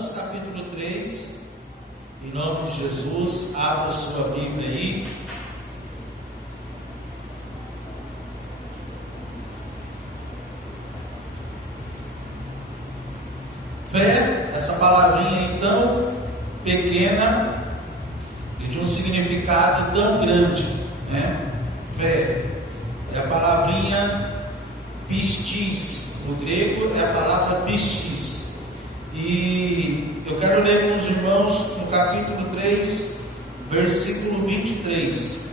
Romanos capítulo 3, em nome de Jesus, abra sua Bíblia aí. Fé, essa palavrinha então pequena e de um significado tão grande, né? Fé é a palavrinha pistis, no grego é a palavra pistis. E eu quero ler com os irmãos no capítulo 3, versículo 23.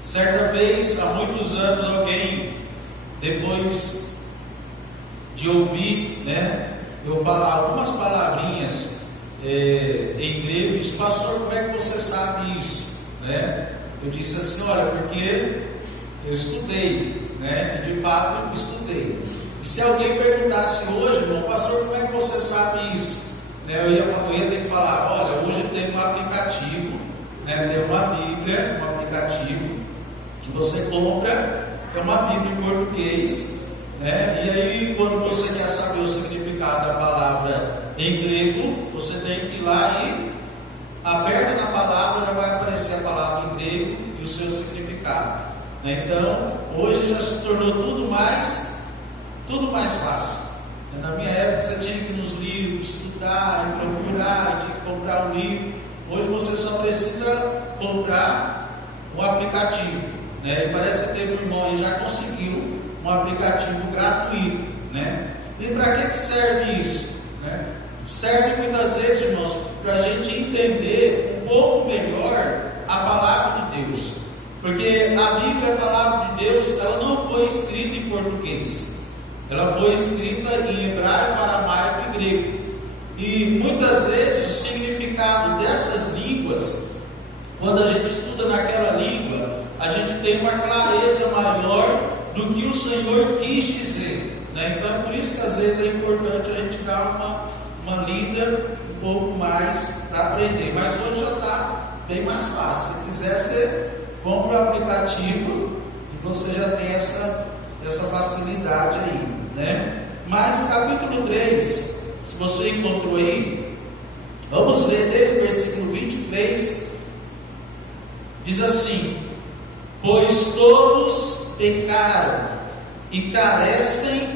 Certa vez, há muitos anos, alguém, depois de ouvir, eu falar algumas palavrinhas em grego, disse: pastor, como é que você sabe isso? Eu disse assim: olha, porque eu estudei, de fato eu estudei. E se alguém perguntasse hoje, irmão, pastor, como é que você sabe isso? Eu ia ter que falar: olha, hoje tem um aplicativo, tem uma Bíblia, um aplicativo que você compra, é uma Bíblia em português, e aí quando você quer saber o significado da palavra em grego, você tem que ir lá e aperta na palavra, já vai aparecer a palavra em grego e o seu significado. Então, hoje já se tornou tudo mais fácil. Na minha época você tinha que ir nos livros, estudar, procurar, tinha que comprar um livro. Hoje você só precisa comprar um aplicativo. E parece que teve um irmão aí já conseguiu um aplicativo gratuito. E para que serve isso? Serve muitas vezes, irmãos, para a gente entender um pouco melhor a palavra de Deus. Porque a Bíblia, a palavra de Deus, ela não foi escrita em português. Ela foi escrita em hebraico, aramaico e grego. E muitas vezes o significado dessas línguas, quando a gente estuda naquela língua, a gente tem uma clareza maior do que o Senhor quis dizer. Então é por isso que às vezes é importante a gente dar uma lida um pouco mais para aprender. Mas hoje já está bem mais fácil. Se quiser, você compra o aplicativo e você já tem essa facilidade aí. Mas capítulo 3, se você encontrou aí, vamos ler desde o versículo 23. Diz assim: pois todos pecaram e carecem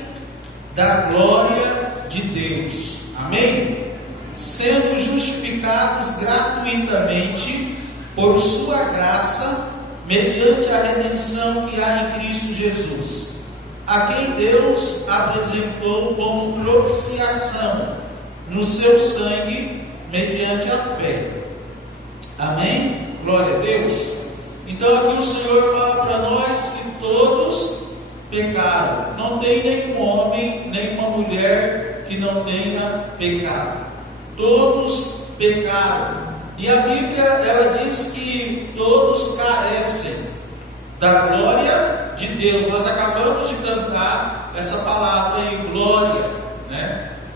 da glória de Deus, amém? Sendo justificados gratuitamente por sua graça, mediante a redenção que há em Cristo Jesus, a quem Deus apresentou como propiciação no seu sangue, mediante a fé. Amém? Glória a Deus. Então aqui o Senhor fala para nós que todos pecaram. Não tem nenhum homem, nenhuma mulher que não tenha pecado. Todos pecaram. E a Bíblia, ela diz que todos carecem da glória de Deus. Nós acabamos de cantar essa palavra aí, glória,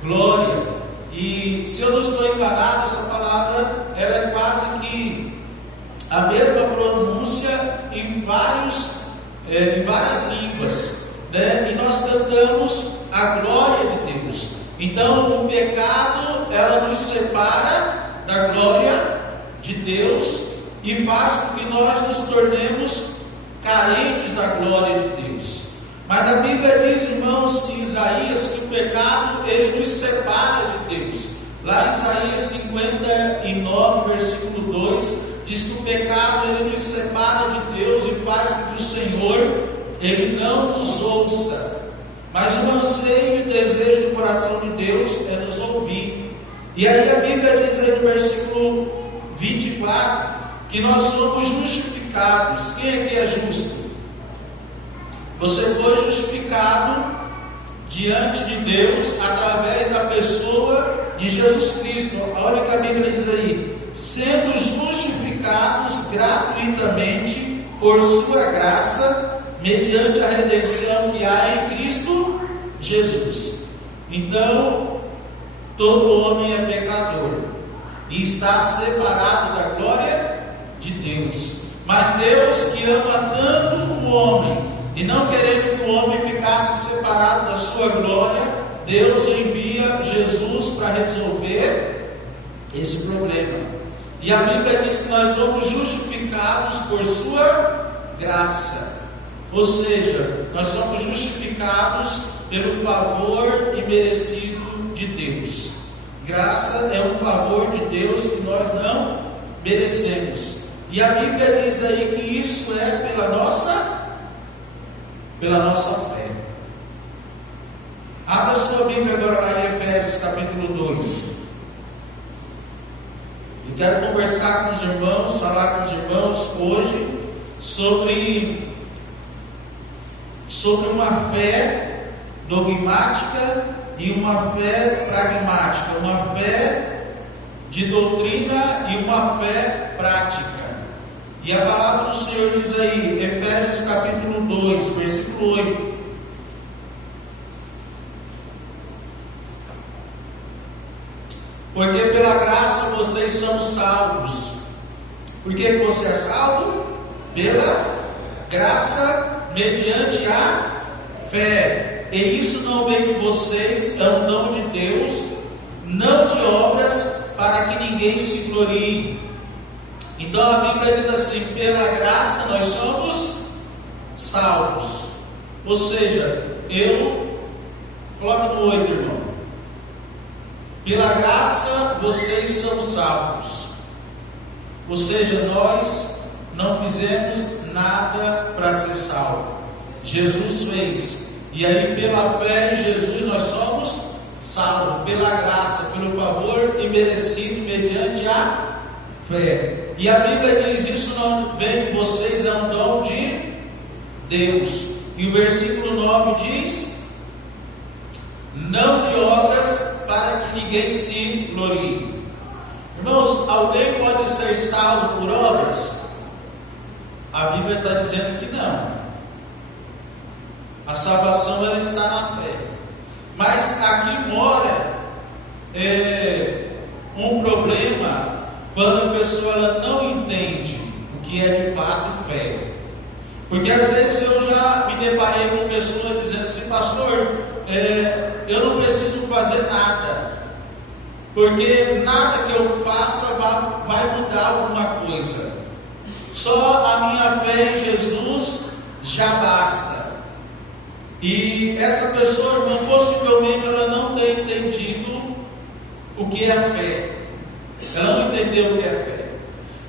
glória. E se eu não estou enganado, essa palavra, ela é quase que a mesma pronúncia em várias línguas, E nós cantamos a glória de Deus. Então o pecado, ela nos separa da glória de Deus e faz com que nós nos tornemos carentes da glória de Deus. Mas a Bíblia diz, irmãos, em Isaías, que o pecado, ele nos separa de Deus. Lá em Isaías 59, versículo 2, diz que o pecado, ele nos separa de Deus e faz com que o Senhor, ele não nos ouça. Mas o anseio e desejo do coração de Deus é nos ouvir. E aí a Bíblia diz aí no versículo 24, que nós somos justificados. Quem aqui é justo? Você foi justificado diante de Deus através da pessoa de Jesus Cristo. Olha o que a Bíblia diz aí: sendo justificados gratuitamente por sua graça, mediante a redenção que há em Cristo Jesus. Então, todo homem é pecador e está separado da glória de Deus. Mas Deus, que ama tanto o homem, e não querendo que o homem ficasse separado da sua glória, Deus envia Jesus para resolver esse problema. E a Bíblia diz que nós somos justificados por sua graça. Ou seja, nós somos justificados pelo favor imerecido de Deus. Graça é um favor de Deus que nós não merecemos. E a Bíblia diz aí que isso é pela nossa fé. Abra sua Bíblia agora lá em Efésios capítulo 2. E quero conversar com os irmãos, falar com os irmãos hoje sobre uma fé dogmática e uma fé pragmática, uma fé de doutrina e uma fé prática. E a palavra do Senhor diz aí, Efésios capítulo 2, versículo 8. Porque pela graça vocês são salvos. Por que você é salvo? Pela graça, mediante a fé. E isso não vem de vocês, é um dom de Deus, não de obras, para que ninguém se glorie. Então a Bíblia diz assim: pela graça nós somos salvos. Ou seja, coloca no 8, irmão. Pela graça vocês são salvos. Ou seja, nós não fizemos nada para ser salvo. Jesus fez. E aí pela fé em Jesus nós somos salvos. Pela graça, pelo favor imerecido mediante a fé. E a Bíblia diz: isso não vem de vocês, é um dom de Deus. E o versículo 9 diz: não de obras, para que ninguém se glorie. Irmãos, alguém pode ser salvo por obras? A Bíblia está dizendo que não. A salvação ela está na fé. Mas aqui mora um problema quando a pessoa ela não entende o que é de fato fé. Porque às vezes eu já me deparei com pessoas dizendo assim: pastor, eu não preciso fazer nada, porque nada que eu faça vai mudar alguma coisa. Só a minha fé em Jesus já basta. E essa pessoa, irmão, possivelmente ela não tem entendido o que é fé. Ela não entendeu o que é fé.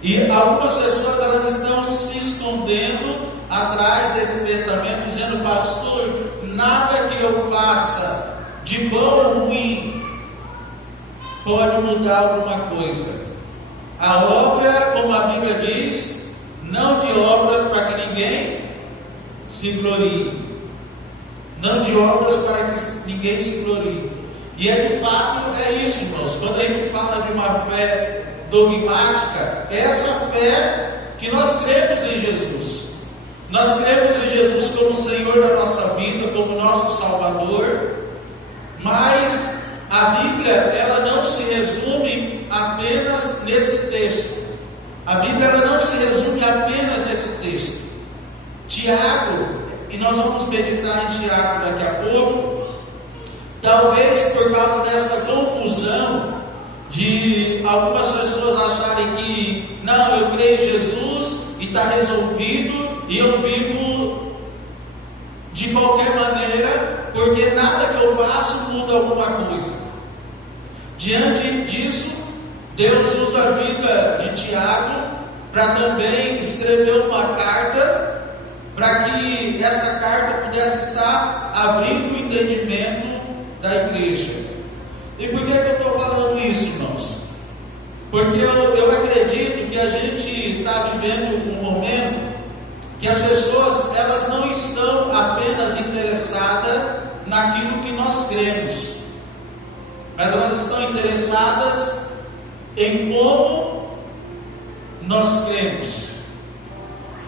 E algumas pessoas elas estão se escondendo atrás desse pensamento, dizendo: pastor, nada que eu faça, de bom ou ruim, pode mudar alguma coisa. A obra, como a Bíblia diz, não de obras para que ninguém se glorie. Não de obras para que ninguém se glorie. E de fato é isso, irmãos. Quando a gente fala de uma fé dogmática, é essa fé que nós cremos em Jesus. Nós cremos em Jesus como Senhor da nossa vida, como nosso Salvador. Mas a Bíblia, ela não se resume apenas nesse texto. A Bíblia, ela não se resume apenas nesse texto. Tiago, e nós vamos meditar em Tiago daqui a pouco. Talvez por causa dessa confusão de algumas pessoas acharem que não, eu creio em Jesus e está resolvido e eu vivo de qualquer maneira, porque nada que eu faço muda alguma coisa. Diante disso, Deus usa a vida de Tiago para também escrever uma carta, para que essa carta pudesse estar abrindo o entendimento da igreja. E por que eu estou falando isso, irmãos? Porque eu acredito que a gente está vivendo um momento que as pessoas elas não estão apenas interessadas naquilo que nós cremos, mas elas estão interessadas em como nós cremos,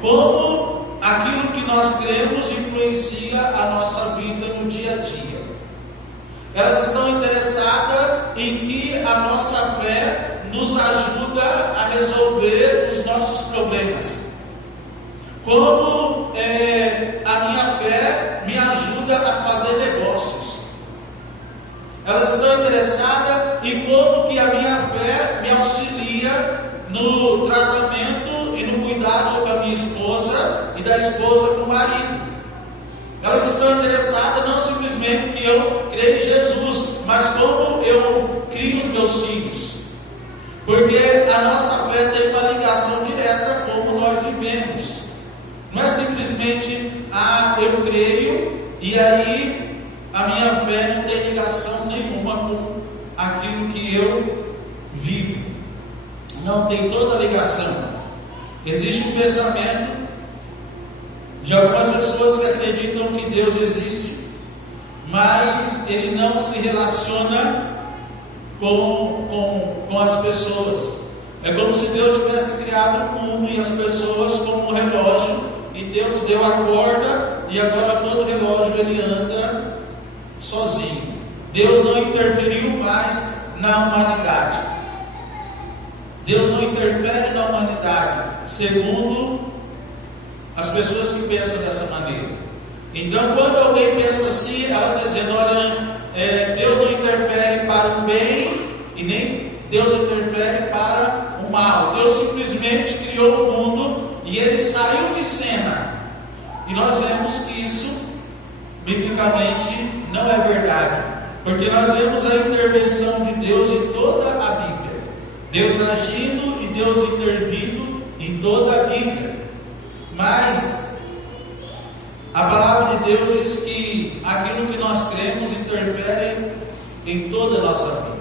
como aquilo que nós cremos influencia a nossa vida no dia a dia. Elas estão interessadas em que a nossa fé nos ajuda a resolver os nossos problemas. Como a minha fé me ajuda a fazer interessada em como que a minha fé me auxilia no tratamento e no cuidado com a minha esposa e da esposa com o marido. Elas estão interessadas não simplesmente que eu creio em Jesus, mas como eu crio os meus filhos. Porque a nossa fé tem uma ligação direta com como nós vivemos. Não é simplesmente, eu creio e aí a minha fé não tem ligação nenhuma com aquilo que eu vivo. Não tem toda a ligação. Existe um pensamento de algumas pessoas que acreditam que Deus existe, mas ele não se relaciona com as pessoas. É como se Deus tivesse criado o mundo e as pessoas como um relógio, e Deus deu a corda e agora todo relógio ele anda sozinho. Deus não interferiu mais na humanidade. Deus não interfere na humanidade, segundo as pessoas que pensam dessa maneira. Então, quando alguém pensa assim, ela está dizendo: olha, Deus não interfere para o bem e nem Deus interfere para o mal. Deus simplesmente criou o mundo e ele saiu de cena. E nós vemos que isso, biblicamente, não é verdade, porque nós vemos a intervenção de Deus em toda a Bíblia. Deus agindo e Deus intervindo em toda a Bíblia. Mas a palavra de Deus diz que aquilo que nós cremos interfere em toda a nossa vida.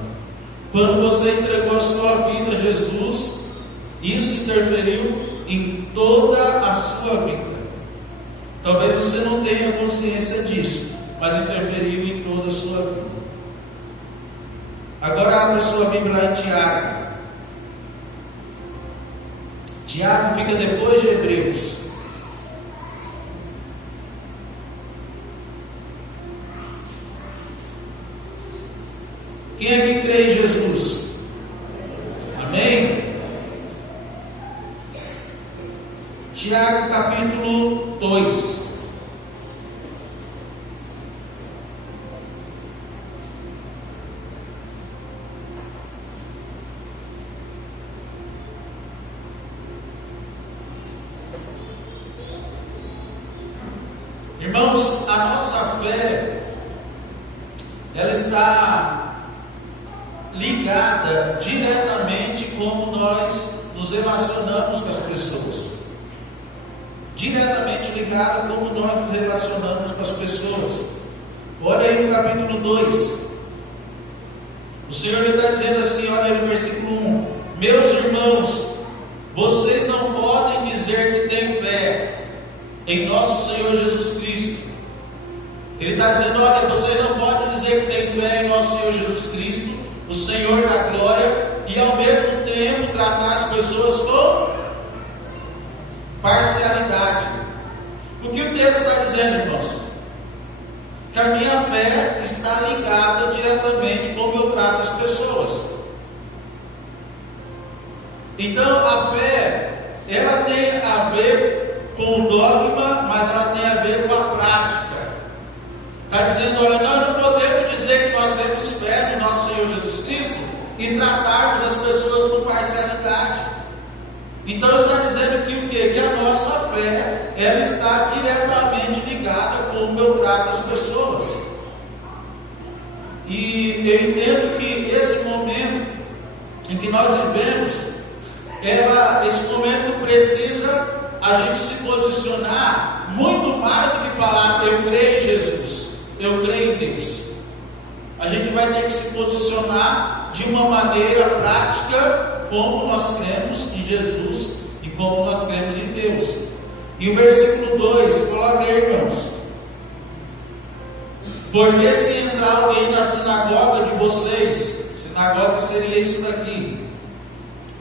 Quando você entregou a sua vida a Jesus, isso interferiu em toda a sua vida. Talvez você não tenha consciência disso, mas interferiu em toda a sua vida. Agora abra a sua Bíblia lá em Tiago. Tiago fica depois de Hebreus. Quem é que crê em Jesus? Amém? Tiago capítulo 2. Irmãos, a nossa fé, ela está ligada diretamente como nós nos relacionamos com as pessoas. Diretamente ligada como nós nos relacionamos com as pessoas. Olha aí no capítulo 2. O Senhor está dizendo assim, olha aí no versículo 1: meus irmãos, vocês não podem dizer que têm fé em nosso Senhor Jesus Cristo. Ele está dizendo: olha, vocês não podem dizer que têm fé em nosso Senhor Jesus Cristo, o Senhor da glória, e ao mesmo tempo tratar as pessoas com parcialidade. O que o texto está dizendo, irmãos? Que a minha fé está ligada diretamente como eu trato as pessoas. Então a fé, ela tem a ver com o dogma, mas ela tem a ver com a prática. Está dizendo: olha, nós não podemos dizer que nós temos fé no nosso Senhor Jesus Cristo e tratarmos as pessoas com parcialidade. Então está dizendo que o quê? Que a nossa fé, ela está diretamente ligada com como eu trato as pessoas. E eu entendo que esse momento em que nós vivemos, esse momento precisa a gente se posicionar muito mais do que falar: eu creio em Jesus, eu creio em Deus. A gente vai ter que se posicionar de uma maneira prática, como nós cremos em Jesus e como nós cremos em Deus. E o versículo 2, coloca aí, irmãos: porque se entrar alguém na sinagoga de vocês, sinagoga seria isso daqui,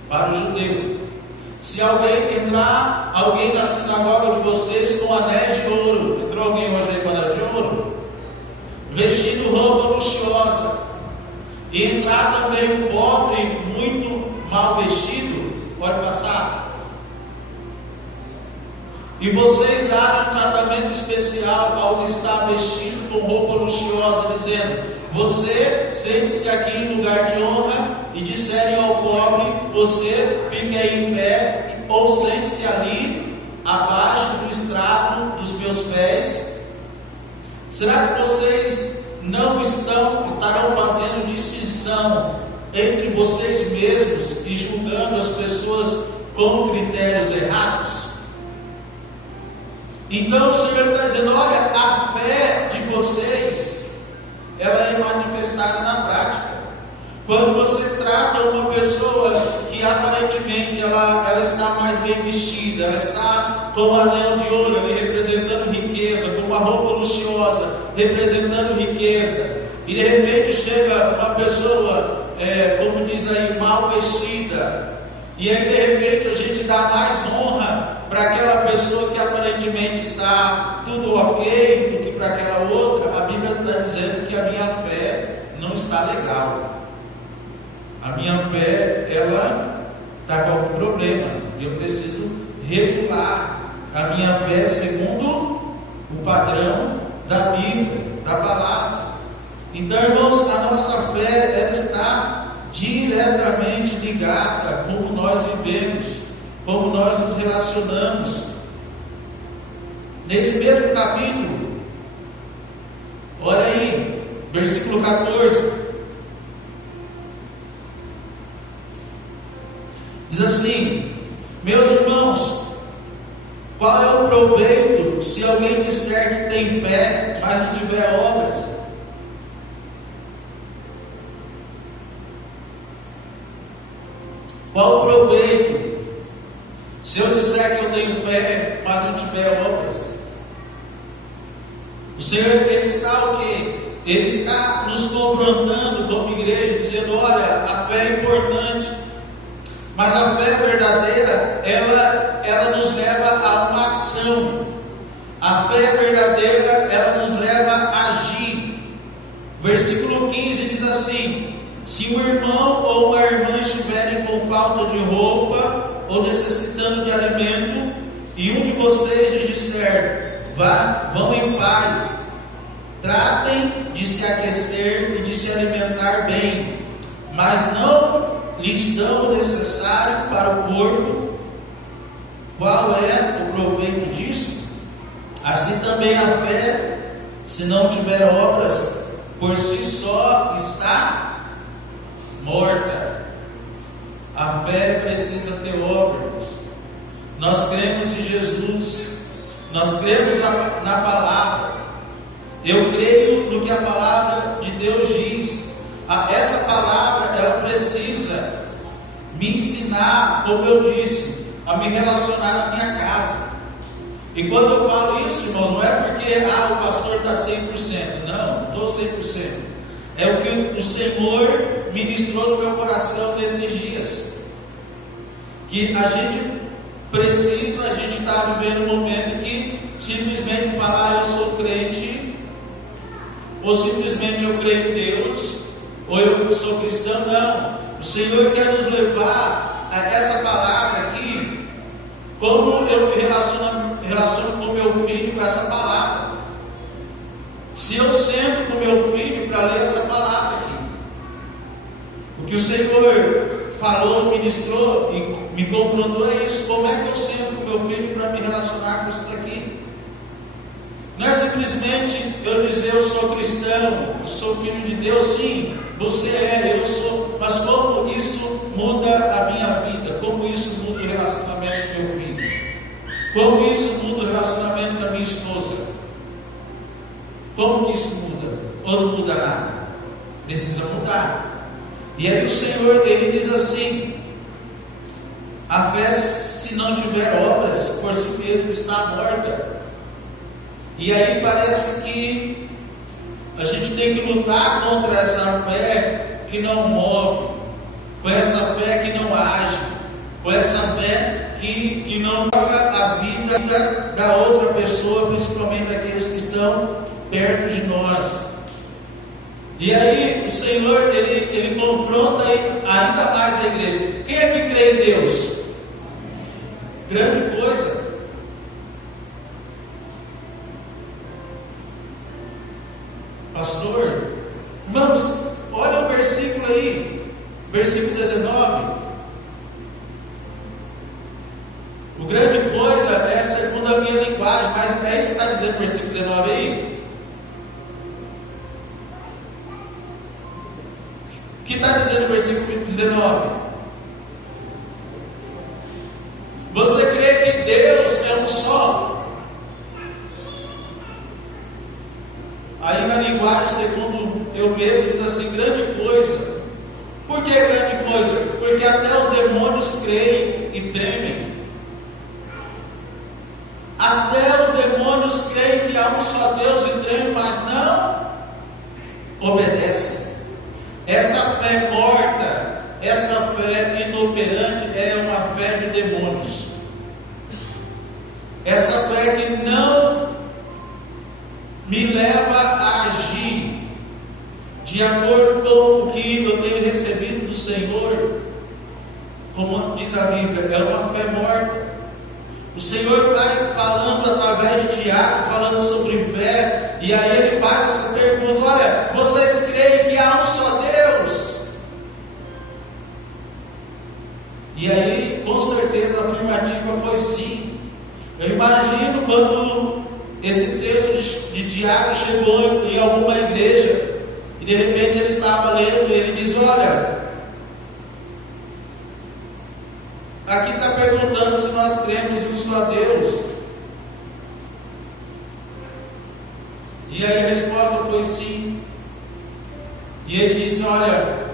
para o judeu. Se entrar alguém na sinagoga de vocês com anéis de ouro, entrou alguém hoje aí com anéis de ouro? Vestindo roupa luxuosa, e entrar também um pobre muito mal vestido, pode passar. E vocês darem um tratamento especial ao que está vestido com roupa luxuosa, dizendo: você sente-se aqui em lugar de honra, e disserem ao pobre, você fica aí em pé, ou sente-se ali, abaixo do estrado dos meus pés? Será que vocês não estarão fazendo distinção entre vocês mesmos e julgando as pessoas com critérios errados? Então o Senhor está dizendo, olha, a fé de vocês, ela é manifestada na prática. Quando vocês tratam uma pessoa que aparentemente ela está mais bem vestida, ela está com um anel de ouro, ali, representando riqueza, com uma roupa luxuosa, representando riqueza, e de repente chega uma pessoa, como diz aí, mal vestida, e aí de repente a gente dá mais honra para aquela pessoa que aparentemente está tudo ok, do que para aquela outra. A Bíblia está dizendo que a minha fé não está legal. A minha fé, ela está com algum problema, e eu preciso regular a minha fé segundo o padrão da Bíblia, da palavra. Então, irmãos, a nossa fé, ela está diretamente ligada a como nós vivemos, como nós nos relacionamos. Nesse mesmo capítulo, olha aí, versículo 14. Diz assim: meus irmãos, qual é o proveito se alguém disser que tem fé, mas não tiver obras? Qual o proveito se eu disser que eu tenho fé, mas não tiver obras? O Senhor, Ele está o quê? Ele está nos confrontando como igreja, dizendo, olha, a fé é importante, mas a fé verdadeira, ela nos leva a uma ação. A fé verdadeira, ela nos leva a agir. Versículo 15 diz assim: se um irmão ou uma irmã estiverem com falta de roupa ou necessitando de alimento, e um de vocês lhes disser, vão em paz, tratem de se aquecer e de se alimentar bem, mas não lhes dão o necessário para o corpo, qual é o proveito disso? Assim também a fé, se não tiver obras, por si só está morta. A fé precisa ter obras. Nós cremos em Jesus, nós cremos na palavra. Eu creio no que a palavra de Deus diz. Essa palavra, ela precisa me ensinar, como eu disse, a me relacionar na minha casa. E quando eu falo isso, irmãos, não é porque o pastor está 100%, não estou 100%. É o que o Senhor ministrou no meu coração nesses dias. Que a gente precisa, a gente está vivendo um momento que simplesmente falar eu sou crente, ou simplesmente eu creio em Deus, ou eu sou cristão, não. O Senhor quer nos levar a essa palavra aqui, como eu me relaciono com meu filho com essa palavra. Se eu sento com meu filho para ler essa palavra aqui, o que o Senhor falou, ministrou e me confrontou é isso. Como é que eu sento com meu filho para me relacionar com isso aqui? Não é simplesmente eu dizer eu sou cristão, eu sou filho de Deus. Sim, você é, eu sou, mas como isso muda a minha vida? Como isso muda o relacionamento com meu filho? Como isso muda o relacionamento com a minha esposa? Como que isso muda? Ou não muda nada? Precisa mudar. E aí o Senhor, Ele diz assim: a fé, se não tiver obras, por si mesmo está morta. E aí parece que a gente tem que lutar contra essa fé que não move, com essa fé que não age, com essa fé que não toca a vida da outra pessoa, principalmente daqueles que estão perto de nós. E aí o Senhor, ele confronta ainda mais a igreja. Quem é que crê em Deus? Grande coisa. Pastor, irmãos, olha versículo 19. O grande coisa é segundo a minha linguagem, mas é isso que está dizendo no versículo 19 aí? O que está dizendo no versículo 19? Você crê que Deus é um só? Aí na linguagem, segundo eu mesmo, diz assim, grande coisa. Por que grande coisa? Porque até os demônios creem e tremem. Até os demônios creem que há um só Deus e tremem, mas não obedecem. Essa fé morta, essa fé inoperante é uma fé de demônios. Essa fé que não me leva a agir de acordo com o que eu tenho recebido do Senhor, como diz a Bíblia, é uma fé morta. O Senhor vai falando através de Tiago, falando sobre fé, e aí ele faz essa pergunta: olha, vocês creem que há um só Deus? E aí, com certeza, a afirmativa foi sim. Eu imagino quando esse texto de Tiago chegou em alguma igreja, e de repente ele estava lendo, e ele diz: olha, aqui está perguntando se nós cremos em um só Deus. E aí a resposta foi sim. E ele disse: olha,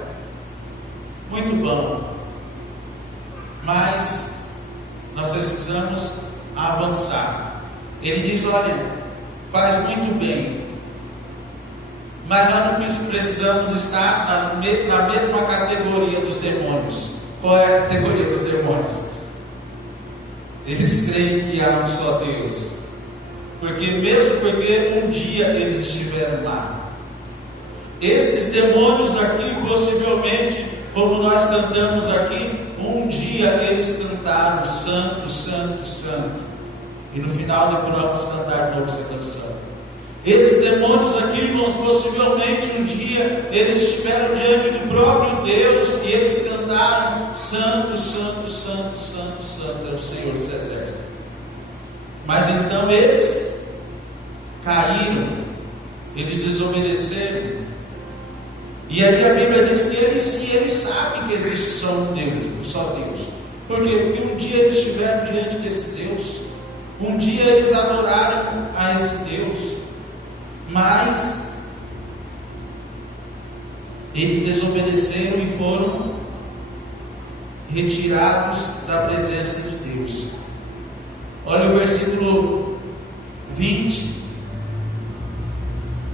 muito bom, mas nós precisamos avançar. Ele diz: olha, faz muito bem, mas nós não precisamos estar na mesma categoria dos demônios. Qual é a categoria dos demônios? Eles creem que há um só Deus, porque um dia eles estiveram lá. Esses demônios aqui, possivelmente, como nós cantamos aqui, um dia eles cantaram Santo, Santo, Santo, e no final depois vamos cantar de novo essa canção. Esses demônios aqui, irmãos, possivelmente um dia eles estiveram diante do próprio Deus e eles cantaram Santo, Santo, Santo, Santo, Santo é o Senhor dos Exércitos. Mas então eles caíram, eles desobedeceram. E aí a Bíblia diz que eles sabem que existe só um Deus, um só Deus. Por quê? Porque um dia eles estiveram diante desse Deus, um dia eles adoraram a esse Deus, mas eles desobedeceram e foram retirados da presença de Deus. Olha o versículo 20.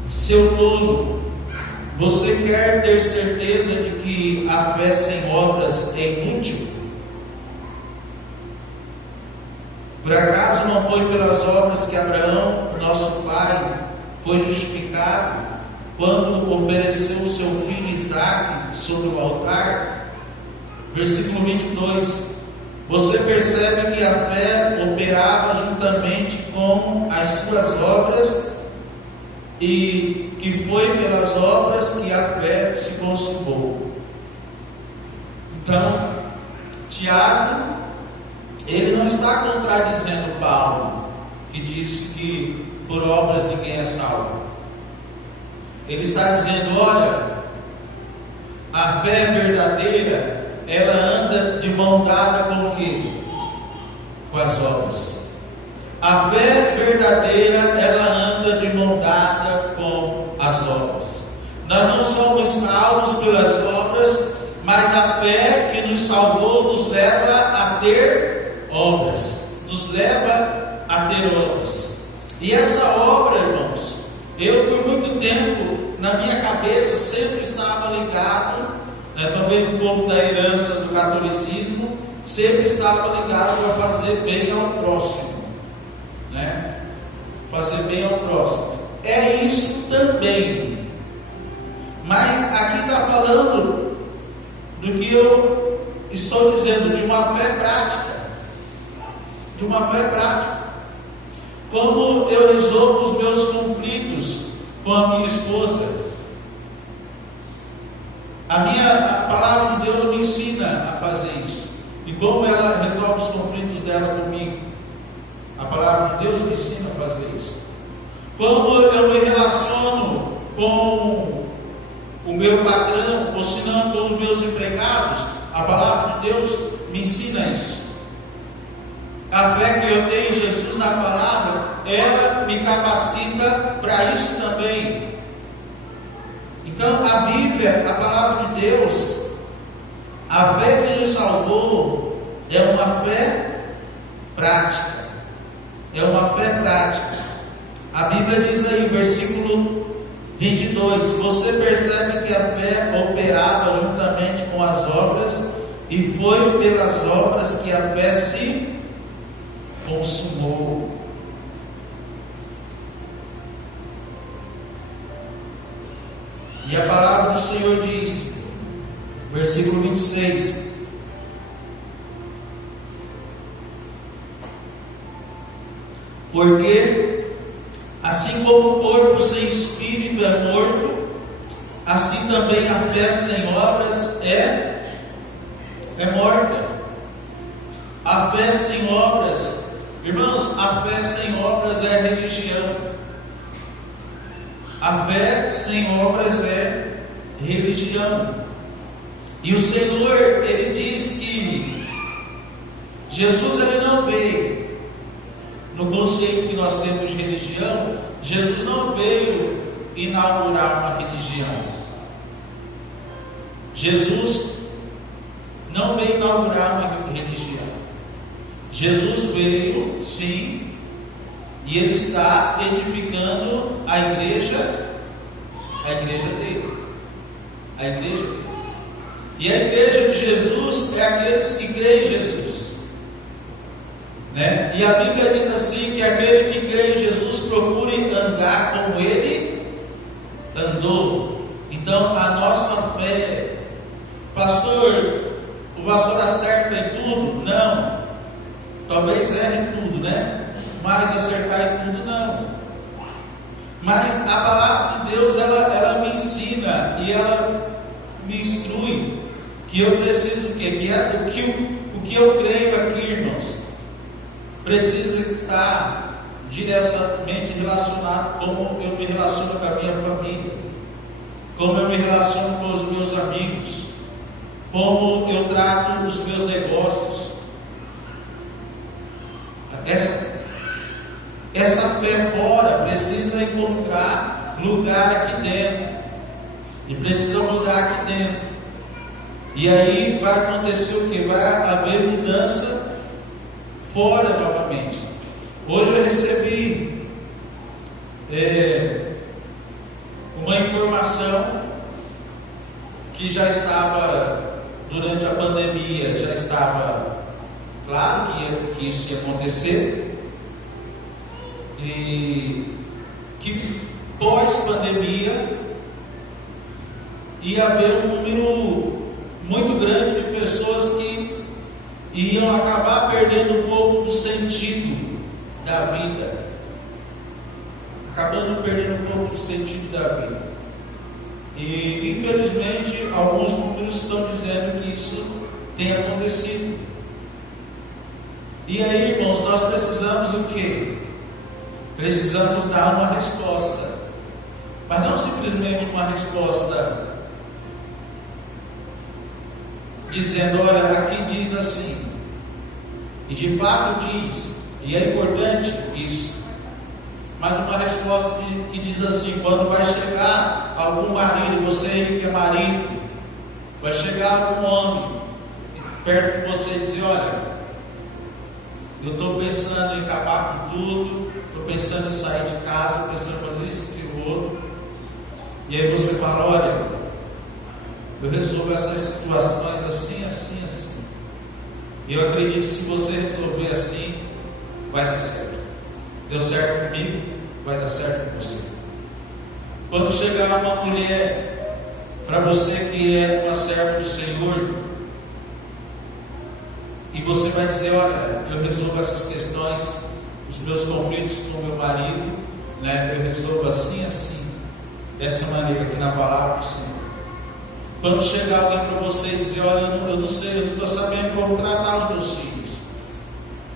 Seu tolo, você quer ter certeza de que a fé sem obras é inútil? Por acaso não foi pelas obras que Abraão, nosso pai, foi justificado quando ofereceu o seu filho Isaque sobre o altar? Versículo 22. Você percebe que a fé operava juntamente com as suas obras, e que foi pelas obras que a fé se consumou. Então, Tiago, ele não está contradizendo Paulo, que disse que por obras ninguém é salvo. Ele está dizendo: olha, a fé verdadeira, ela anda de mão dada com o quê? Com as obras. A fé verdadeira, ela anda de mão dada com as obras. Nós não somos salvos pelas obras, mas a fé que nos salvou nos leva a ter obras. Nos leva a ter obras. E essa obra, irmãos, eu por muito tempo, na minha cabeça, sempre estava ligado, talvez um pouco da herança do catolicismo, sempre estava ligado a fazer bem ao próximo. Fazer bem ao próximo. É isso também. Mas aqui está falando do que eu estou dizendo, de uma fé prática. De uma fé prática. Como eu resolvo os meus conflitos com a minha esposa? A palavra de Deus me ensina a fazer isso. E como ela resolve os conflitos dela comigo? A palavra de Deus me ensina a fazer isso. Como eu me relaciono com o meu patrão, ou se não com os meus empregados, a palavra de Deus me ensina isso. A fé que eu tenho em Jesus na palavra, ela me capacita para isso também. Então a Bíblia, a palavra de Deus, a fé que nos salvou é uma fé prática. É uma fé prática. A Bíblia diz aí, versículo 22, você percebe que a fé operava juntamente com as obras, e foi pelas obras que a fé se consumou. E a palavra do Senhor diz, versículo 26, porque assim como o corpo sem espírito é morto, assim também a fé sem obras é morta. A fé sem obras, irmãos, a fé sem obras é religião. A fé sem obras é religião. E o Senhor, Ele diz que Jesus, Ele não veio, no conceito que nós temos de religião, Jesus não veio inaugurar uma religião. Jesus não veio inaugurar uma religião. Jesus veio, sim, e Ele está edificando a igreja dele. A igreja dele. E a igreja de Jesus é aqueles que creem em Jesus. Né? E a Bíblia diz assim, que aquele que crê em Jesus procure andar como Ele andou. Então a nossa fé, pastor, o pastor acerta em tudo? Não. Talvez erre em tudo, né? Mas acertar em tudo não. Mas a palavra de Deus, ela me ensina e ela me instrui que eu preciso o quê? O que eu creio aqui, irmãos, precisa estar diretamente relacionado como eu me relaciono com a minha família, como eu me relaciono com os meus amigos, como eu trato os meus negócios. Essa fé fora precisa encontrar lugar aqui dentro, e precisa mudar aqui dentro. E aí vai acontecer o que? Vai haver mudança fora novamente. Hoje eu recebi uma informação que já estava, durante a pandemia, já estava claro que isso ia acontecer, e que pós-pandemia ia haver um número muito grande de pessoas que iam acabar perdendo um pouco do sentido da vida, acabando perdendo um pouco do sentido da vida. E infelizmente alguns números estão dizendo que isso tem acontecido. E aí, irmãos, nós precisamos o quê? Precisamos dar uma resposta, mas não simplesmente uma resposta dizendo, olha, aqui diz assim, e de fato diz, e é importante isso, mas uma resposta que diz assim, quando vai chegar algum marido, você que é marido, vai chegar algum homem perto de você e dizer, olha, eu estou pensando em acabar com tudo, estou pensando em sair de casa, estou pensando em fazer isso e o outro, e aí você fala, olha, eu resolvo essas situações assim, assim, assim. E eu acredito que se você resolver assim, vai dar certo. Deu certo comigo, vai dar certo com você. Quando chegar uma mulher para você que é uma serva do Senhor, e você vai dizer, olha, eu resolvo essas questões, os meus conflitos com o meu marido, né? Eu resolvo assim, assim, dessa maneira aqui na palavra do Senhor. Quando chegar alguém para você e dizer: olha, eu não sei, eu não estou sabendo como tratar os meus filhos.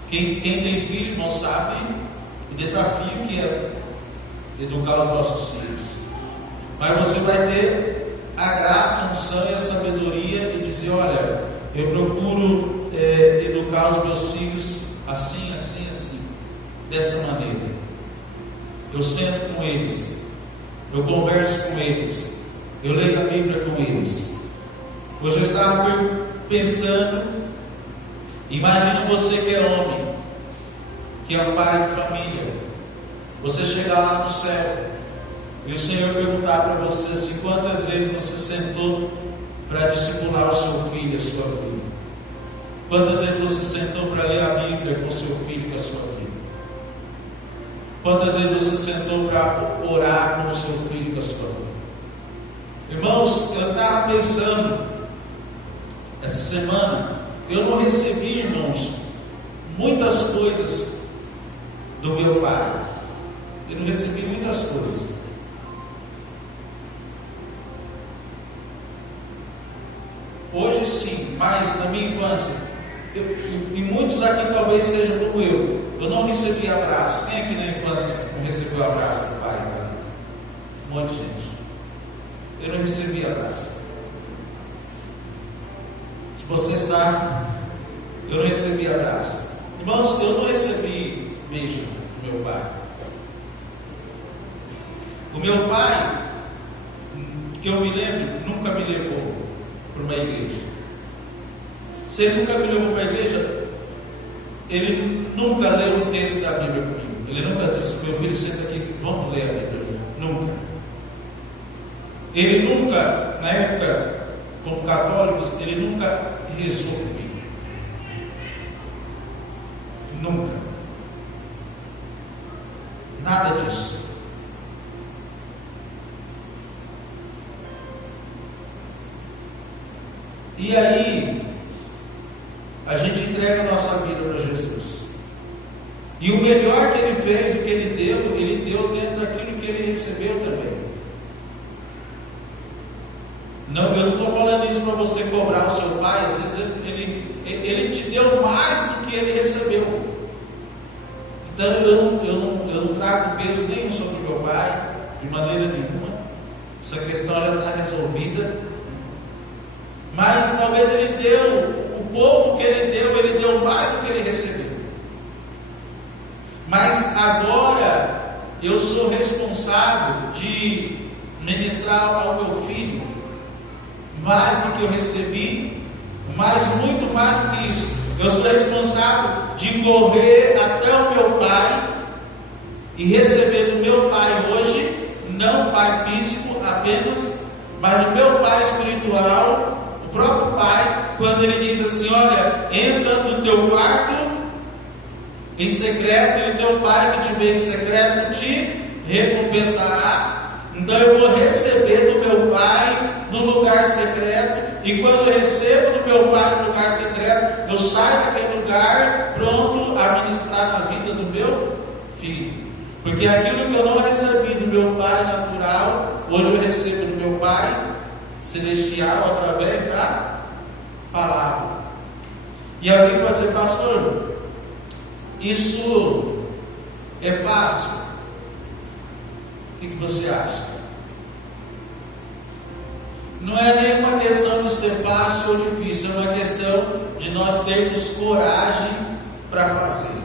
Quem tem filho não sabe o desafio que é educar os nossos filhos. Mas você vai ter a graça, a unção e a sabedoria de dizer: olha, eu procuro educar os meus filhos assim, assim, assim, dessa maneira. Eu sento com eles, eu converso com eles, eu leio a Bíblia com eles. Hoje eu estava pensando, imagina você que é homem, que é um pai de família, você chegar lá no céu e o Senhor perguntar para você assim: quantas vezes você sentou para discipular o seu filho e a sua filha? Quantas vezes você sentou para ler a Bíblia com o seu filho e com a sua filha? Quantas vezes você sentou para orar com o seu filho e com a sua filha? Irmãos, eu estava pensando essa semana, eu não recebi, irmãos, muitas coisas do meu pai. Eu não recebi muitas coisas. Hoje sim, mas na minha infância, e muitos aqui talvez sejam como eu não recebi abraço. Quem aqui na infância não recebeu abraço do pai? Um monte de gente. Eu não recebi abraço. Se você sabe, eu não recebi abraço. Irmãos, eu não recebi beijo do meu pai. O meu pai, que eu me lembro, nunca me levou para uma igreja. Se ele nunca me levou para a igreja, ele nunca leu um texto da Bíblia comigo. Ele nunca disse: meu filho, senta aqui, vamos ler a Bíblia. Nunca. Ele nunca, na época, como católicos, ele nunca rezou comigo. Nunca. Nada disso. E aí, a gente entrega a nossa vida para Jesus. E o melhor que ele fez, o que ele deu dentro daquilo que ele recebeu também. Não, eu não estou falando isso para você cobrar o seu pai. Às vezes ele te deu mais do que ele recebeu. Então eu não trago peso nenhum sobre o meu pai, de maneira nenhuma. Essa questão já está resolvida. Mas talvez ele deu, o pouco que ele deu mais do que ele recebeu. Mas agora eu sou responsável de ministrar ao meu filho mais do que eu recebi, mas muito mais do que isso. Eu sou responsável de correr até o meu pai e receber do meu pai hoje, não pai físico apenas, mas do meu pai espiritual, o próprio pai, quando ele diz assim: olha, entra no teu quarto em secreto, e o teu pai que te vê em secreto te recompensará. Então eu vou receber do meu pai no lugar secreto, e quando eu recebo do meu pai no lugar secreto, eu saio daquele lugar pronto a ministrar na vida do meu filho. Porque aquilo que eu não recebi do meu pai natural, hoje eu recebo do meu pai celestial através da palavra. E alguém pode dizer: pastor, isso é fácil? O que você acha? Não é nenhuma questão de ser fácil ou difícil, é uma questão de nós termos coragem para fazer.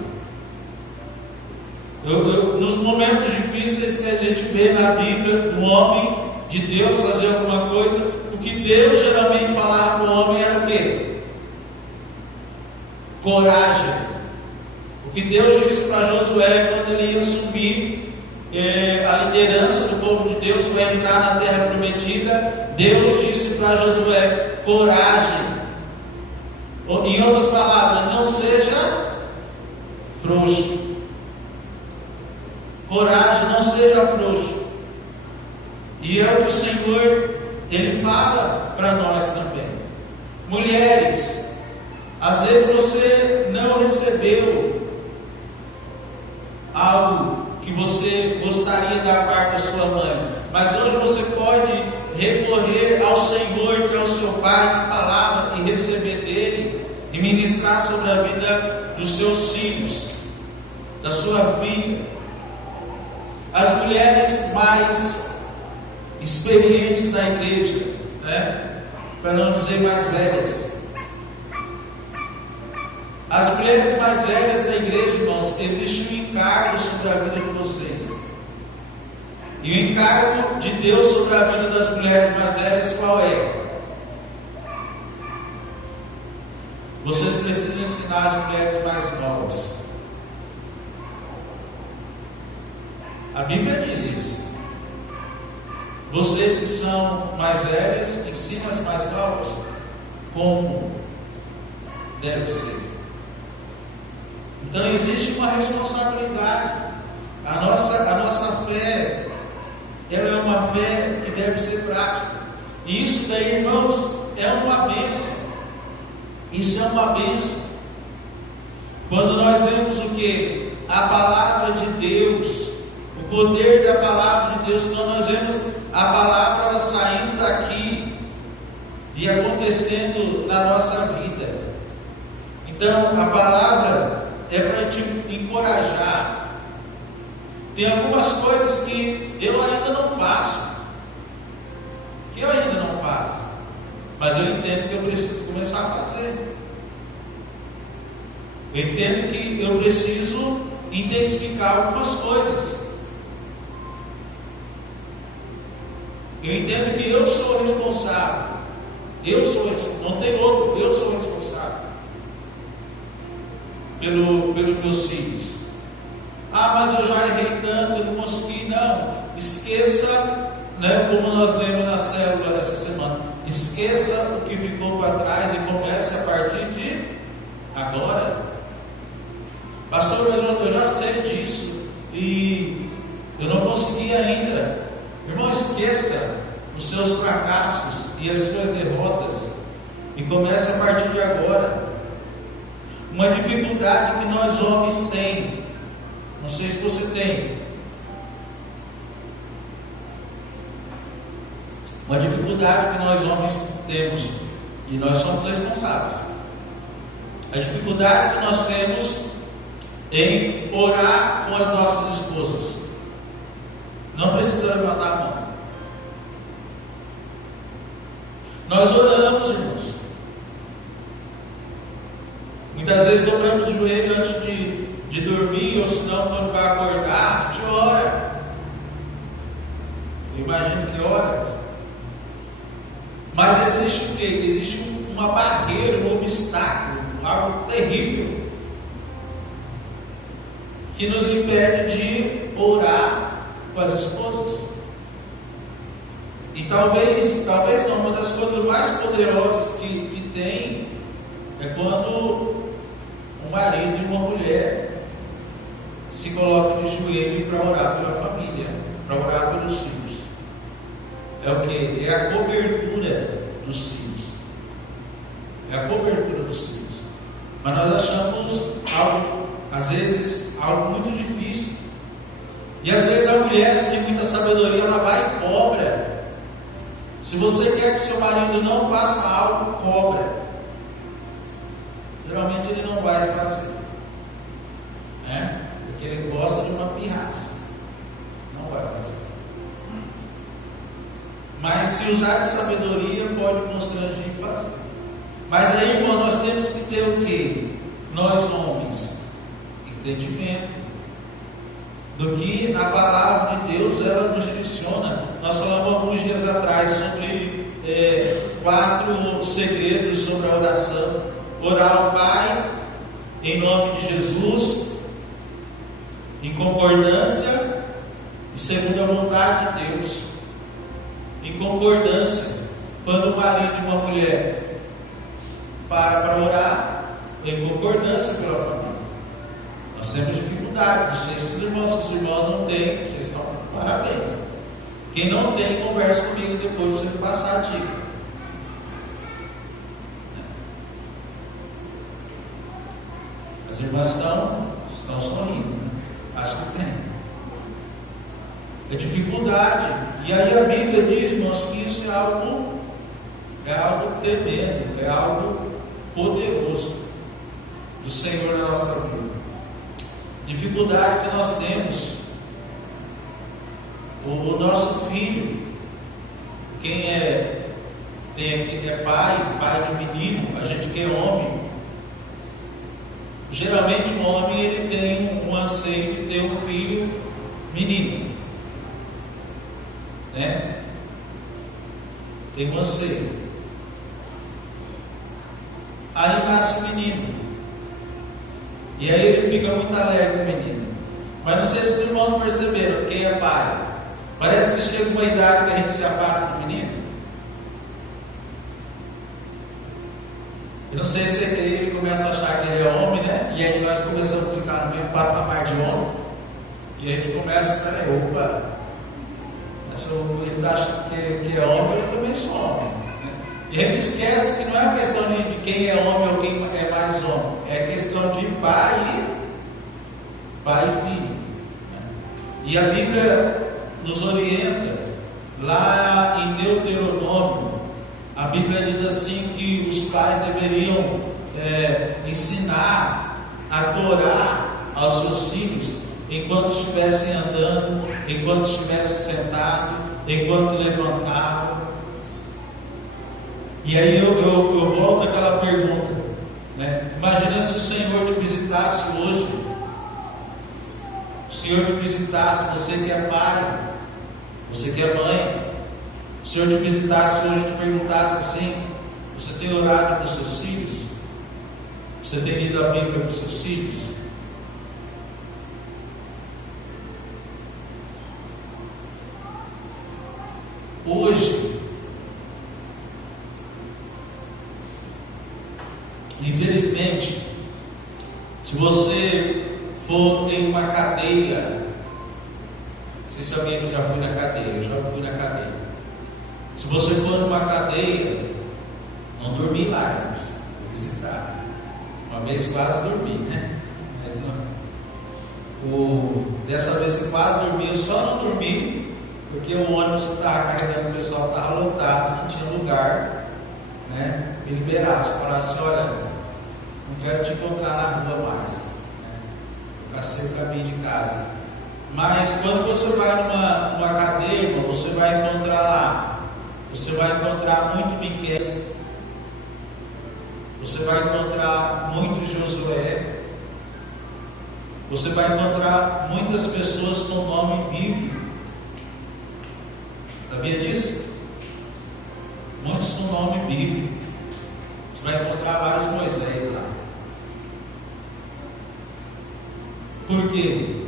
Nos momentos difíceis que a gente vê na Bíblia, um homem de Deus fazer alguma coisa, o que Deus geralmente falava para o homem era o quê? Coragem. O que Deus disse para Josué quando ele ia assumir a liderança do povo de Deus para entrar na terra prometida, Deus disse para Josué: coragem. Em outras palavras, não seja frouxo. Coragem, não seja frouxo. E é o que o Senhor Ele fala para nós também. Mulheres, às vezes você não recebeu algo que você gostaria da parte da sua mãe, mas hoje você pode recorrer ao Senhor, que é o seu Pai, na palavra, e receber dele, e ministrar sobre a vida dos seus filhos, da sua filha. As mulheres mais experientes na igreja, né? Para não dizer mais velhas. As mulheres mais velhas da igreja, irmãos, existe um encargo sobre a vida de vocês. E o encargo de Deus sobre a vida das mulheres mais velhas qual é? Vocês precisam ensinar as mulheres mais novas. A Bíblia diz isso. Vocês que são mais velhas, ensinam as mais novas como deve ser. Então existe uma responsabilidade. A nossa fé, ela é uma fé que deve ser prática. E isso daí, irmãos, é uma bênção. Isso é uma bênção. Quando nós vemos o que? A palavra de Deus, o poder da palavra de Deus, quando nós vemos a palavra ela saindo daqui e acontecendo na nossa vida. Então a palavra é para te encorajar. Tem algumas coisas que eu ainda não faço, mas eu entendo que eu preciso começar a fazer. Eu entendo que eu preciso intensificar algumas coisas. Eu entendo que eu sou responsável. Não tem outro, eu sou responsável pelos meus filhos. Mas eu já errei tanto, eu não consegui. Não, esqueça, né, como nós lemos na célula essa semana. Esqueça o que ficou para trás e comece a partir de agora. Pastor, mas eu já sei disso e eu não consegui ainda. Irmão, esqueça os seus fracassos e as suas derrotas e comece a partir de agora. Uma dificuldade que nós homens temos, não sei se você tem, uma dificuldade que nós homens temos, e nós somos responsáveis. A dificuldade que nós temos em orar com as nossas esposas. Não precisa levantar a mão. Nós oramos, irmãos. Muitas vezes dobramos o joelho antes de dormir, ou se não, quando vai acordar, a gente ora. Eu imagino que ora. Mas existe o quê? Existe uma barreira, um obstáculo, algo terrível, que nos impede de orar com as esposas. E talvez não, uma das coisas mais poderosas que tem é quando um marido e uma mulher se colocam de joelho para orar pela família, para orar pelos filhos. É o que? É a cobertura dos filhos. É a cobertura dos filhos. Mas nós achamos algo, às vezes, algo muito difícil. E às vezes a mulher, sem muita sabedoria, ela vai e cobra. Se você quer que seu marido não faça algo, cobra. Geralmente ele não vai fazer, né? Porque ele gosta de uma pirraça. Não vai fazer. Mas se usar de sabedoria, pode constranger e fazer. Mas aí, irmão, nós temos que ter o quê? Nós homens, entendimento do que a palavra de Deus ela nos direciona. Nós falamos alguns dias atrás sobre 4 segredos sobre a oração. Orar ao Pai em nome de Jesus, em concordância e segundo a vontade de Deus. Em concordância, quando o marido e uma mulher para orar, em concordância pela família. Nós temos dificuldade, não sei se os irmãos não têm, vocês estão parabéns. Quem não tem, conversa comigo depois de você passar a dica. As irmãs estão sorrindo, né? Acho que tem. É dificuldade. E aí a Bíblia diz, irmãos, que isso é algo tremendo, é algo poderoso do Senhor na nossa vida. Dificuldade que nós temos. O nosso filho, quem tem aqui é pai de menino, a gente que é homem. Geralmente o homem ele tem um anseio de ter um filho menino, né? Tem um anseio. Aí nasce o menino, e aí ele fica muito alegre, o menino. Mas não sei se os irmãos perceberam, quem é pai, parece que chega uma idade que a gente se afasta do menino. Eu não sei se ele começa a achar que ele é homem, né? E aí nós começamos a ficar no mesmo patamar de homem. E a gente começa, peraí, opa, ele está achando que é homem, eu também sou homem. E a gente esquece que não é questão de quem é homem ou quem é mais homem. É questão de pai e filho. E a Bíblia nos orienta, lá em Deuteronômio, a Bíblia diz assim que os pais deveriam ensinar, adorar aos seus filhos enquanto estivessem andando, enquanto estivessem sentados, enquanto levantavam. E aí eu volto àquela pergunta, né? Imagina se o Senhor te visitasse hoje, o Senhor te visitasse, você que é pai, você que é mãe, o Senhor te visitasse hoje e te perguntasse assim: você tem orado para os seus filhos? Você tem lido a Bíblia para os seus filhos? Hoje, infelizmente, se você for em uma cadeia, não sei se alguém aqui já foi na cadeia, eu já fui na cadeia. Se você for numa cadeia, não dormir lá, vou visitar. Uma vez quase dormi, né? Mas não. Dessa vez eu quase dormi, eu só não dormi porque o ônibus que estava carregando o pessoal estava lotado, não tinha lugar, né? Me liberasse, falasse: olha, não quero te encontrar na rua mais, né? Eu passei o caminho de casa. Mas quando você vai numa cadeia, você vai encontrar lá, você vai encontrar muito Miquel, você vai encontrar muito Josué, você vai encontrar muitas pessoas com nome bíblico. Sabia disso? Muitos com nome bíblico. Você vai encontrar vários Moisés lá. Por quê?